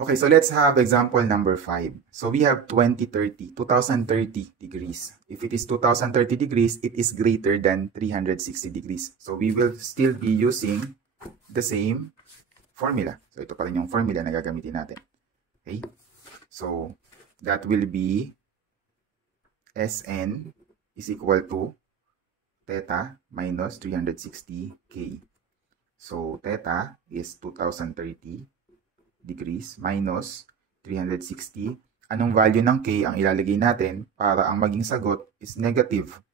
Okay, so let's have example number 5. So we have 2030 degrees. If it is 2030 degrees, it is greater than 360 degrees. So we will still be using the same formula. So ito pa rin yung formula na gagamitin natin. Okay? So that will be Sn is equal to theta minus 360k. So theta is 2030 degrees minus 360. Anong value ng k ang ilalagay natin para ang maging sagot is negative?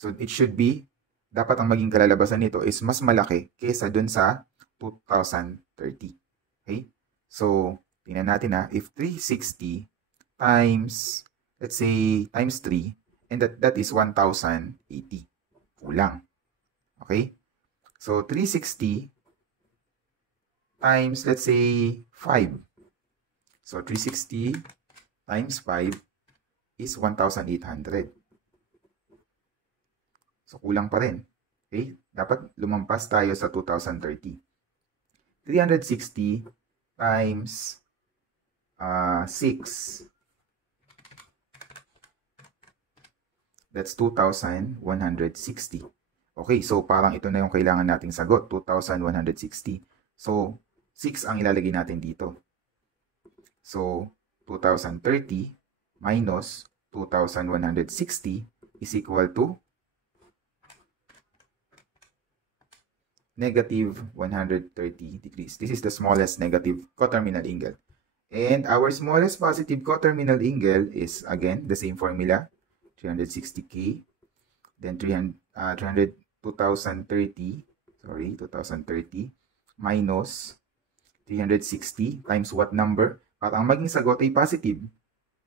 So it should be, dapat ang maging kalalabasan nito is mas malaki kesa dun sa 2030. Okay? So, tingnan natin if 360 times, let's say, times 3, and that is 1,080. Kulang. Okay? So, 360 times, let's say, 5. So, 360 times 5 is 1,800. So, kulang pa rin. Okay? Dapat lumampas tayo sa 2030. 360 times 6. That's 2,160. Okay, so parang ito na yung kailangan nating sagot, 2,160. So, 6 ang ilalagay natin dito. So, 2030 minus 2,160 is equal to negative 130 degrees. This is the smallest negative coterminal angle. And our smallest positive coterminal angle is, again, the same formula, 360k. Then 2030 minus 360 times what number? Para ang maging sagot ay positive.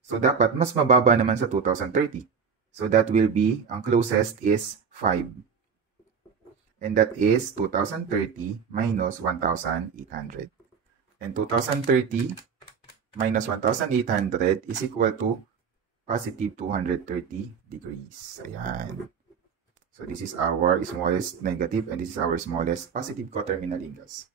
So, dapat mas mababa naman sa 2030. So, that will be, ang closest is 5. And that is 2030 minus 1,800. And 2030 minus 1,800 is equal to positive 230 degrees. Ayan. So, this is our smallest negative and this is our smallest positive coterminal angles.